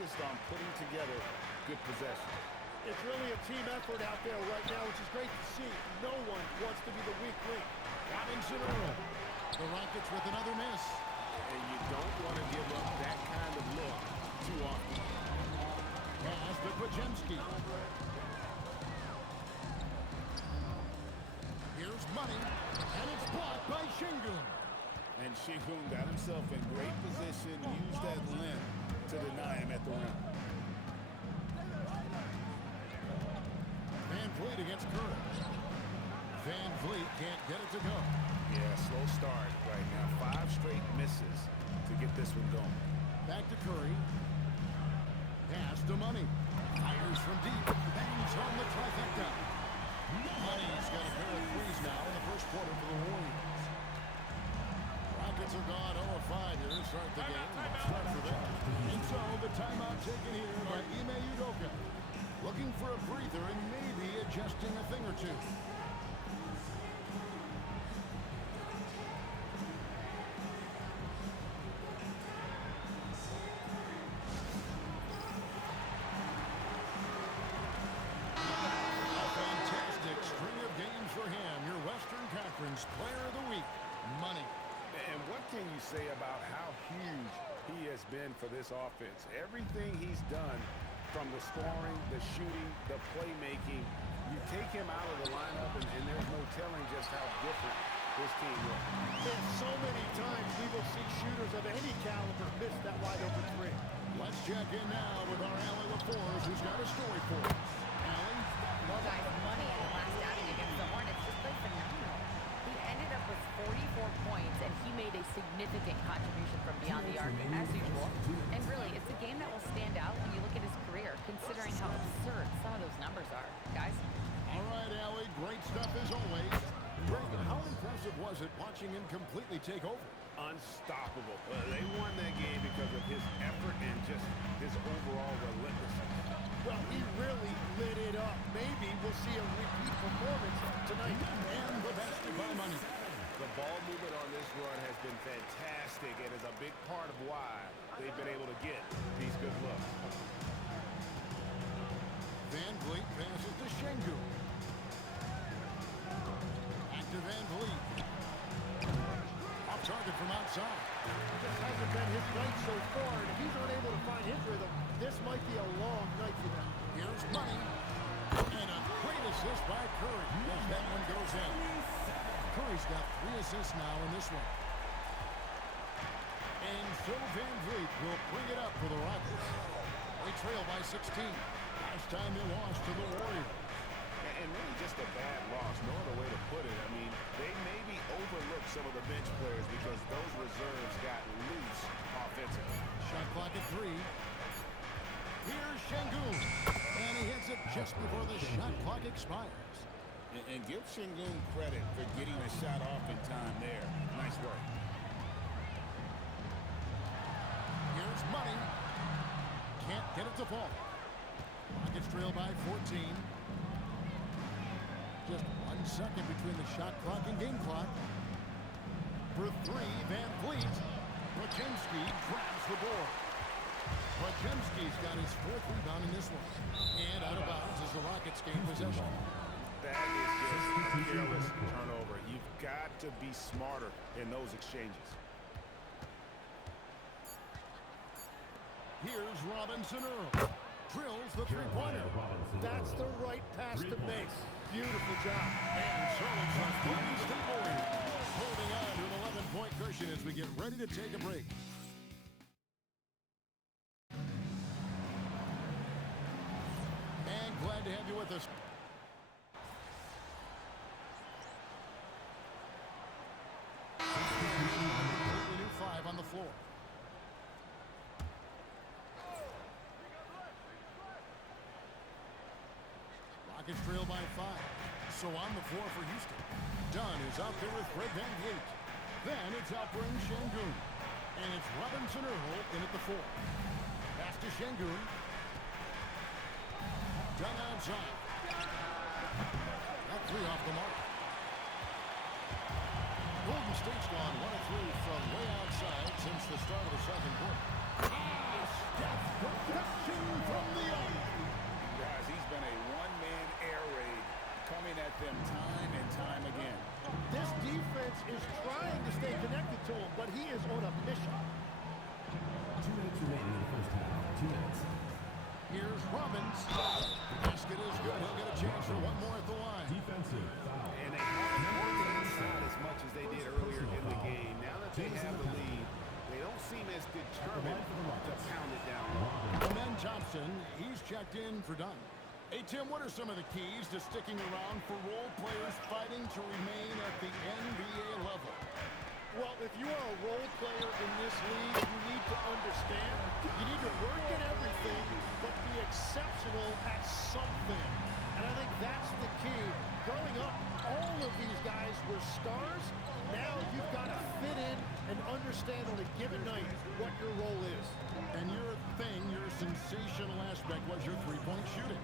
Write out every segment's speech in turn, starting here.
focused on putting together good possession. It's really a team effort out there right now, which is great to see. No one wants to be the weak link. Robinson Earl. The Rockets with another miss. And you don't want to give up that kind of look too often. Pass to Podziemski. Here's Money, and it's blocked by Şengün. And Şengün got himself in great position, used that limp to deny him at the rim. Van Vliet against Curry. Van Vliet can't get it to go. Yeah, slow start right now. 5 straight misses to get this one going. Back to Curry. Pass to Money. Fires from deep. Bangs on the trifecta. Money's got a pair of threes now in the first quarter for the Warriors. Rockets are gone 0-5 here to start the game. Start for them. And so the timeout taken here by Ime Udoka. Looking for a breather and maybe adjusting a thing or two. Player of the week, Money. And what can you say about how huge he has been for this offense? Everything he's done, from the scoring, the shooting, the playmaking, you take him out of the lineup and there's no telling just how different this team will. And so many times we will see shooters of any caliber miss that wide open three. Let's check in now with our Allie LaForce, who's got a story for us. Allie? Well, guys, Money in the last outing against the Hornets just played phenomenal. He ended up with 44 points, and he made a significant contribution from beyond the arc, as usual. And really, it's a game that will stand out when you look at his career, considering how absurd some of those numbers are. Guys? All right, Allie, great stuff as always. Greg, how impressive was it watching him completely take over? Unstoppable. They won that game because of his effort and just his overall relentlessness. Well, he really lit it up. Maybe we'll see a repeat performance tonight. And the basket by Money. The ball movement on this run has been fantastic and is a big part of why they've been able to get these good looks. Van Vliet passes to Şengün. Back to Van Vliet. Off target from outside. This hasn't been his night so far, and if he's unable to find his rhythm, this might be a long night for them. Here's Money. And a great assist by Curry. As that one goes in. Curry's got 3 assists now in this one. And Phil Van Vliet will bring it up for the Rockets. They trail by 16. Last time they lost to the Warriors. And really just a bad loss. No other way to put it. I mean, they maybe overlooked some of the bench players because those reserves got loose offensively. Shot clock at 3. Here's Şengün. And he hits it just before the shot clock expires. And give Şengün credit for getting the shot off in time there. Nice work. Here's Money. Can't get it to fall. Rockets trail by 14. Just 1 second between the shot clock and game clock. For 3, Van Vliet. Podziemski grabs the board. Podziemski's got his 4th rebound in this one. And out of bounds as the Rockets gain possession. That is just a careless turnover. You've got to be smarter in those exchanges. Here's Robinson Earl. Drills the three-pointer. That's the right pass to make. Beautiful job. And Charlotte from Golden State Warriors holding on to an 11-point cushion as we get ready to take a break. And glad to have you with us. New 5 on the floor. Rockets trail by 5. So on the floor for Houston. Dunn is out there with Fred Van Vliet. Then it's Alperen Şengün. And it's Robinson Earl in at the 4. Pass to Şengün. Dunn outside. That 3 off the mark. Golden State's gone 1 of 3 from way outside since the start of the second quarter. Steph Robinson, he's checked in for Dunn. Hey, Tim, what are some of the keys to sticking around for role players fighting to remain at the NBA level? Well, if you are a role player in this league, you need to understand, you need to work at everything, but be exceptional at something. And I think that's the key. Growing up, all of these guys were stars. Now you've got to fit in and understand on a given night what your role is. And your thing, your sensational aspect was your three-point shooting.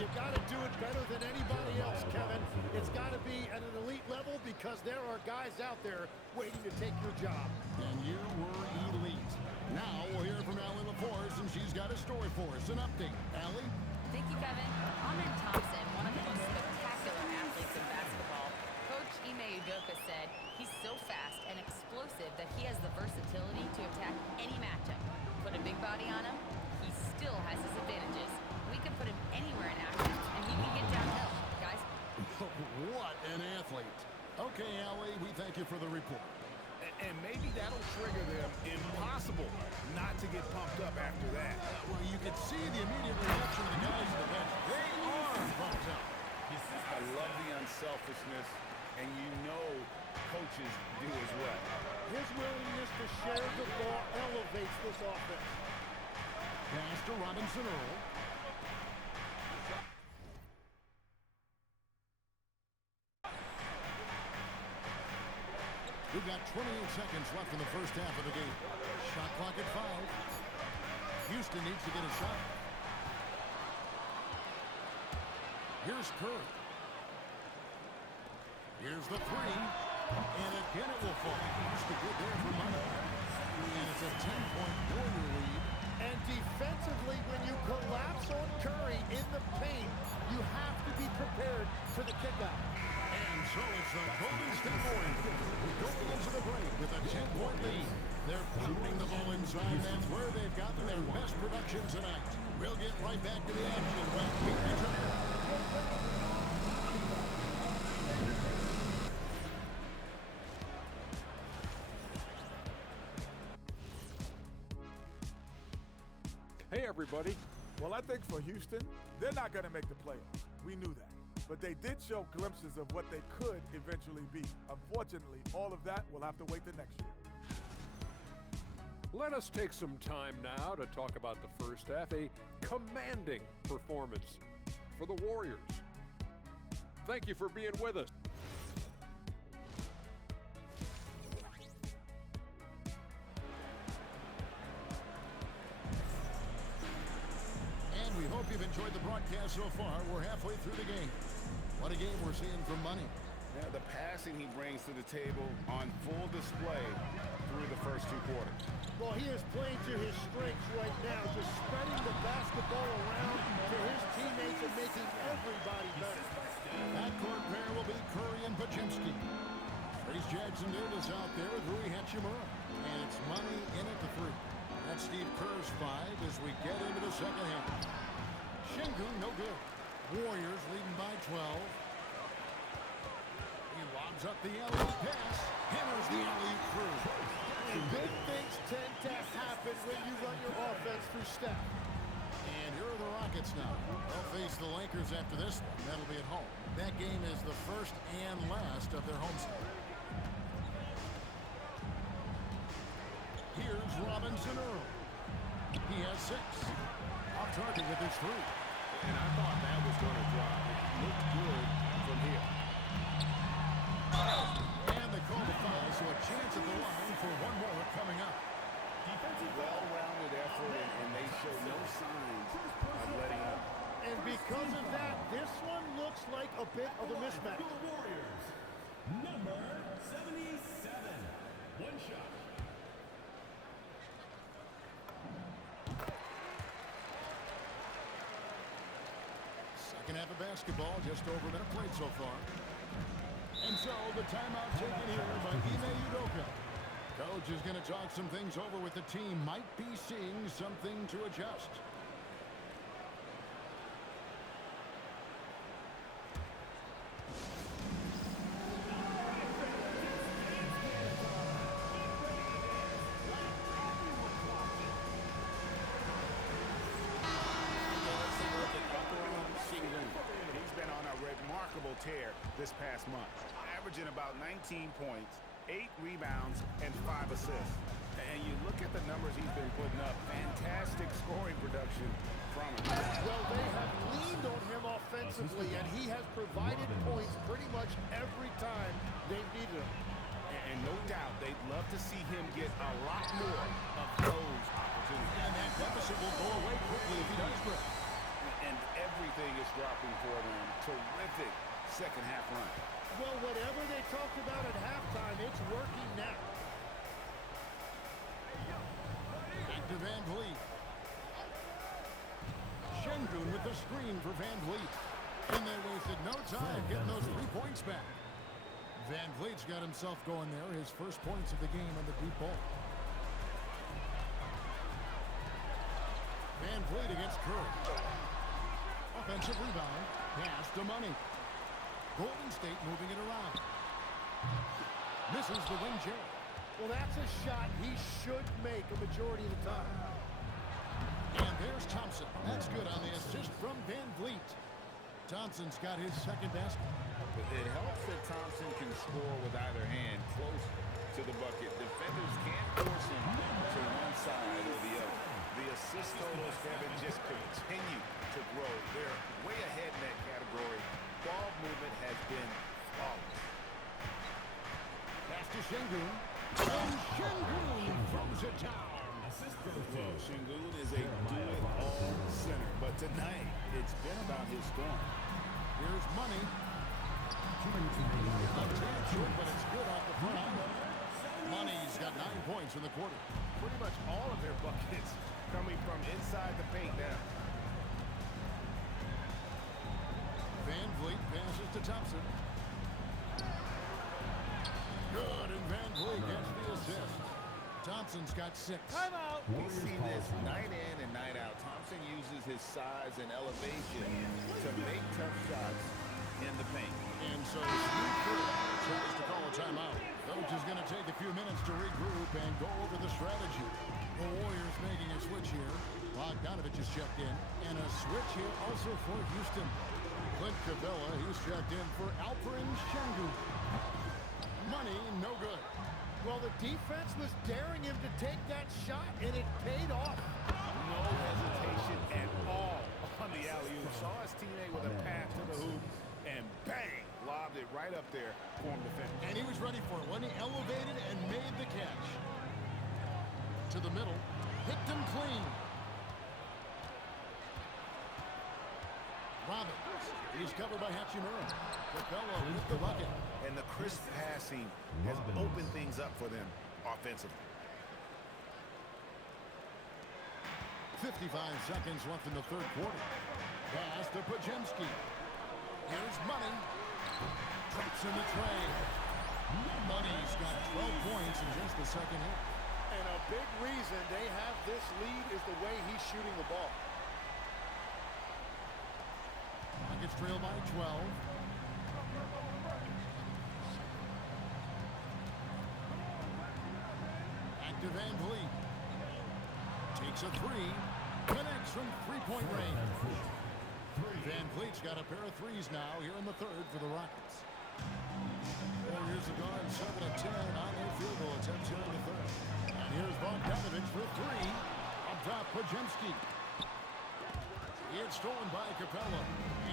You've got to do it better than anybody else, Kevin. It's got to be at an elite level because there are guys out there waiting to take your job. And you were elite. Now we'll hear from Allie LaForce, and she's got a story for us. An update. Allie? Thank you, Kevin. Amen Thompson, one of the most spectacular athletes in basketball. Coach Ime Udoka said he's so fast and explosive that he has the versatility to attack any matchup. Put a big body on him, he still has his advantages. We can put him anywhere in action, and he can get downhill, guys. What an athlete. Okay, Allie, we thank you for the report. And maybe that'll trigger them. Impossible not to get pumped up after that. Well, you could see the immediate reaction of the guys at the bench. They are pumped up. I love the unselfishness, and you know coaches do as well. His willingness to share the ball elevates this offense. Pass to Robinson Earl. We've got 28 seconds left in the first half of the game. Shot clock at 5. Houston needs to get a shot. Here's Curry. Here's the three. And again it will fall. Houston good there for money. And it's a 10-point Warrior lead. And defensively, when you collapse on Curry in the paint, you have to be prepared for the kickout. And so it's the Golden State Warriors going into the break with a 10-point lead. They're pounding the ball inside. That's where they've gotten their best production tonight. We'll get right back to the action when we return. Hey, everybody. Well, I think for Houston, they're not going to make the playoffs. We knew that. But they did show glimpses of what they could eventually be. Unfortunately, all of that will have to wait till next year. Let us take some time now to talk about the first half, a commanding performance for the Warriors. Thank you for being with us. And we hope you've enjoyed the broadcast so far. We're halfway through the game. What a game we're seeing from Money. Yeah, the passing he brings to the table on full display through the first two quarters. Well, he is playing to his strengths right now, just spreading the basketball around to his teammates and making everybody better. Backcourt pair will be Curry and Podziemski. Trace Jackson-Davis out there with Rui Hachimura. And it's Money in at the three. That's Steve Kerr's 5 as we get into the second half. Şengün, no good. Warriors leading by 12. He lobs up the alley pass. Hammers the alley through. Big things tend to happen when you run your offense through step. And here are the Rockets now. They'll face the Lakers after this one. That'll be at home. That game is the first and last of their homestand. Here's Robinson Earl. He has 6. Off target with his 3. And I thought that was going to drop. It looked good from here. And they call the foul, so a chance at the line for one more coming up. Well-rounded effort, and they show no signs of letting up. And because of that, this one looks like a bit of a mismatch. Warriors, number 77. One shot. Second half of basketball, just over a minute played so far. And so the timeout taken here by Ime Udoka. Coach is going to talk some things over with the team. Might be seeing something to adjust. tear this past month, averaging about 19 points, 8 rebounds, and 5 assists. And you look at the numbers he's been putting up, fantastic scoring production from him. Well, they have leaned on him offensively, and he has provided points pretty much every time they've needed him. And no doubt, they'd love to see him get a lot more of those opportunities. And that deficit will go away quickly if he does grab. And everything is dropping for them. Terrific second half run. Well, whatever they talked about at halftime, it's working now. Back to Van Vliet. Şengün with the screen for Van Vliet. And they wasted no time getting those 3 points back. Van Vliet's got himself going there. His first points of the game on the deep ball. Van Vliet against Curry. Offensive rebound. Pass to Money. Golden State moving it around. Misses the wing chair. Well, that's a shot he should make a majority of the time. And there's Thompson. That's good on the assist from Van Vliet. Thompson's got his second basket. It helps that Thompson can score with either hand close to the bucket. Defenders can't force him to one side or the other. The assist totals, Kevin, just continue to grow. They're way ahead in that category. Ball movement has been flawless. Pass to Şengün. And Şengün throws it down. Well, Şengün is a do-it-all center, but tonight it's been about his scoring. Here's Money. A tad short, but it's good off the front. Money's got 9 points in the quarter. Pretty much all of their buckets coming from inside the paint now. Van Vliet passes to Thompson. Good, and Van Vliet gets the assist. Thompson's got 6. Timeout. We see this night in and night out. Thompson uses his size and elevation to make tough shots in the paint. And so Steve Kerr tries to call a timeout. Coach is going to take a few minutes to regroup and go over the strategy. The Warriors making a switch here. Bogdanovich is checked in. And a switch here also for Houston. Clint Capella, he's checked in for Alperen Şengün. Money, no good. Well, the defense was daring him to take that shot, and it paid off. No hesitation at all on the alley-oop. Saw his teammate with a pass to the hoop, and bang, lobbed it right up there for him to finish. And he was ready for it when he elevated and made the catch. To the middle, hit him clean. Robbins, he's covered by Hachimura. Capella with the bucket. And the crisp passing has opened things up for them offensively. 55 seconds left in the third quarter. Pass to Podziemski. Here's Money. Traps in the tray. Money's got 12 points in just the second half. And a big reason they have this lead is the way he's shooting the ball. Nuggets trail by 12. Back to Van Vliet. Takes a 3. Connects from three-point range. Van Vliet's got a pair of threes now here in the third for the Rockets. Warriors have gone 7 of 10 on their field goal attempts here in the third. And here's Bogdanovich for 3. Up top, Podziemski. It's stolen by Capella.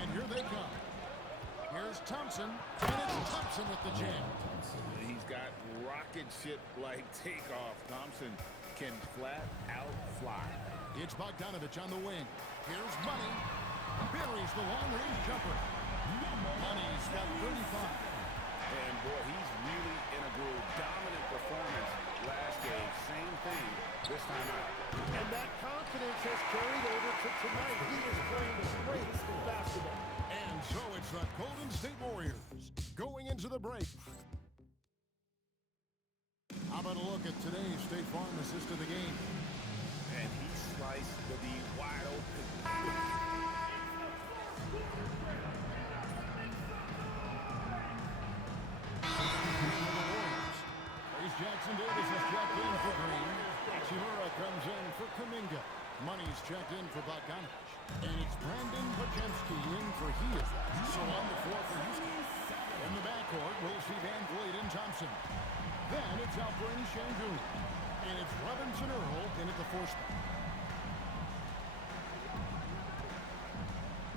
And here they come. Here's Thompson. And it's Thompson with the jam. He's got rocket ship-like takeoff. Thompson can flat out fly. It's Bogdanovich on the wing. Here's Money. Buries the long-range jumper. Money's got 35. And boy, he's really in a groove. Dominant performance last game. Same thing this time out. And that confidence has carried over to tonight. He is playing the greatest basketball. And so it's the Golden State Warriors going into the break. How about a look at today's State Farm assist of the game? And he sliced the D wide open. Jackson Davis is checked in for Green. Hachimura comes in for Kuminga. Money He's checked in for Bogdanovich. And it's Brandon Podziemski in for Hield. So on the floor for Houston. In the backcourt, we'll see Van Vliet and Thompson. Then it's Alperen Şengün. And it's Robinson Earl in at the 4 spot.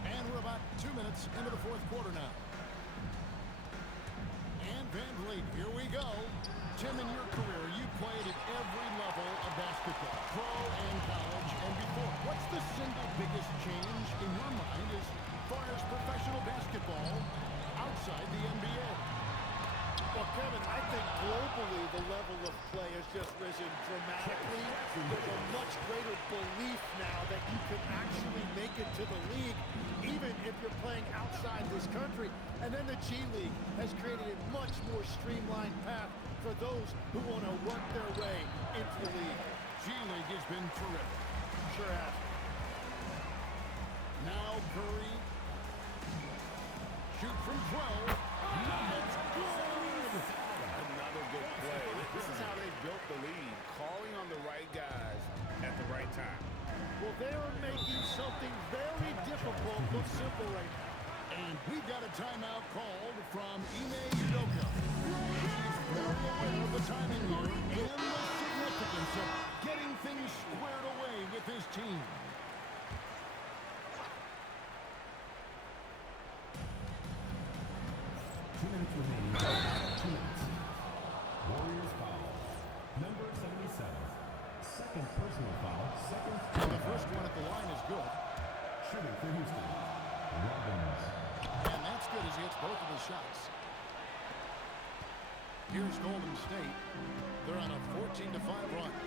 And we're about 2 minutes into the 4th quarter now. And Van Vliet, here we go. Tim, in your career, you played at every level of basketball, pro and college and before. What's the single biggest change in your mind as far as professional basketball outside the NBA? Well, Kevin, I think globally the level of play has just risen dramatically. There's a much greater belief now that you can actually make it to the league, even if you're playing outside this country. And then the G League has created a much more streamlined path for those who want to work their way into the league. G League has been terrific. Sure has. Now Curry. Shoot from 12. It's good. Another good play. This is how they built the lead, calling on the right guys at the right time. Well, they are making something very difficult look simple right now. And we got a timeout called from Ime Udoka. He's very aware of the timing here and the significance of getting things squared away with his team. Warriors foul. Number 77. Second personal foul. Second. And the first one at the line is good. Shooting for Houston. Robbins. And that's good as he hits both of his shots. Here's Golden State. They're on a 14-5 run. And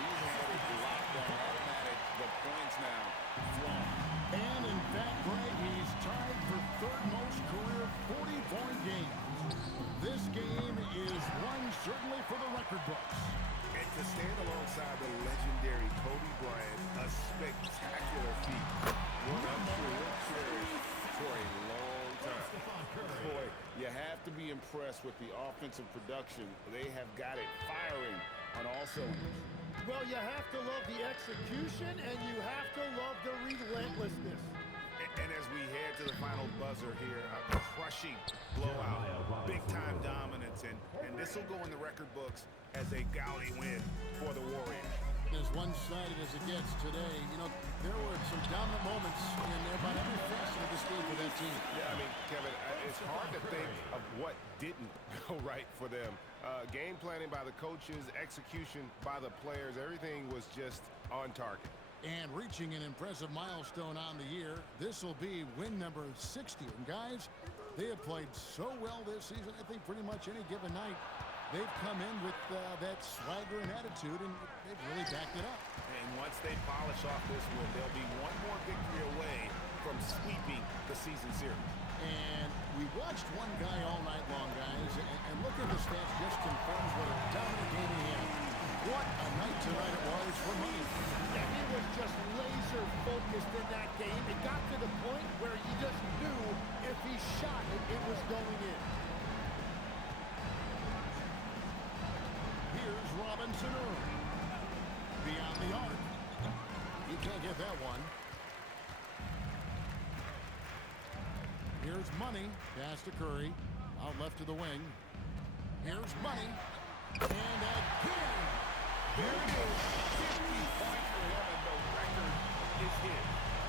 he's had it locked on automatic. The points now flowing. And in fact, Greg, he's tied for third most career 40-point games. This game is one certainly for the record books. And to stand alongside the legendary Kobe Bryant, a spectacular feat. One I'm sure will cherish for a long time. Boy, you have to be impressed with the offensive production. They have got it firing on all cylinders. Well, you have to love the execution, and you have to love the relentlessness. And as we head to the final buzzer here, a crushing blowout, big-time dominance, and this will go in the record books as a gaudy win for the Warriors. As one-sided as it gets today, you know, there were some dominant moments in about every facet of this game for that team. Yeah, I mean, Kevin, it's hard to think of what didn't go right for them. Game planning by the coaches, execution by the players, everything was just on target. And reaching an impressive milestone on the year, this will be win number 60. And guys, they have played so well this season, I think pretty much any given night, they've come in with that swagger and attitude, and they've really backed it up. And once they polish off this win, they'll be one more victory away from sweeping the season series. And we watched one guy all night long, guys, and look at the stats just confirms what a dominant game he had. What a night tonight it was for Money. Yeah, he was just laser focused in that game. It got to the point where you just knew if he shot it, it was going in. Here's Robinson Earl. Beyond the arc. He can't get that one. Here's Money. Pass to Curry. Out left to the wing. Here's Money. And again. There it is. 50 points for him, and the record is his.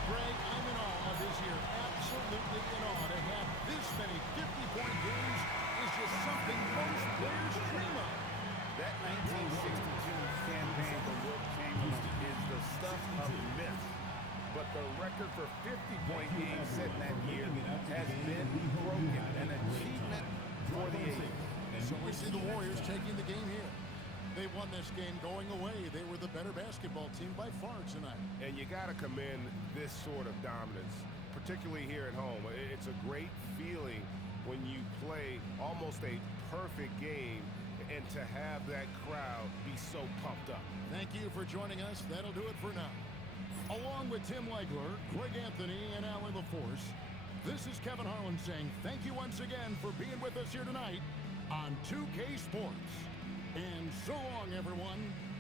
Greg, I'm in awe this year. Absolutely in awe. To have this many 50-point games is just something most players dream of. That 1962 campaign for Wilt Chamberlain is the stuff of myth. But the record for 50-point games set in that year has been broken, an achievement for the age. So we see the Warriors taking the game here. They won this game going away. They were the better basketball team by far tonight. And you got to commend this sort of dominance, particularly here at home. It's a great feeling when you play almost a perfect game and to have that crowd be so pumped up. Thank you for joining us. That'll do it for now. Along with Tim Legler, Greg Anthony, and Alan LaForce, this is Kevin Harlan saying thank you once again for being with us here tonight on 2K Sports. And so long, everyone.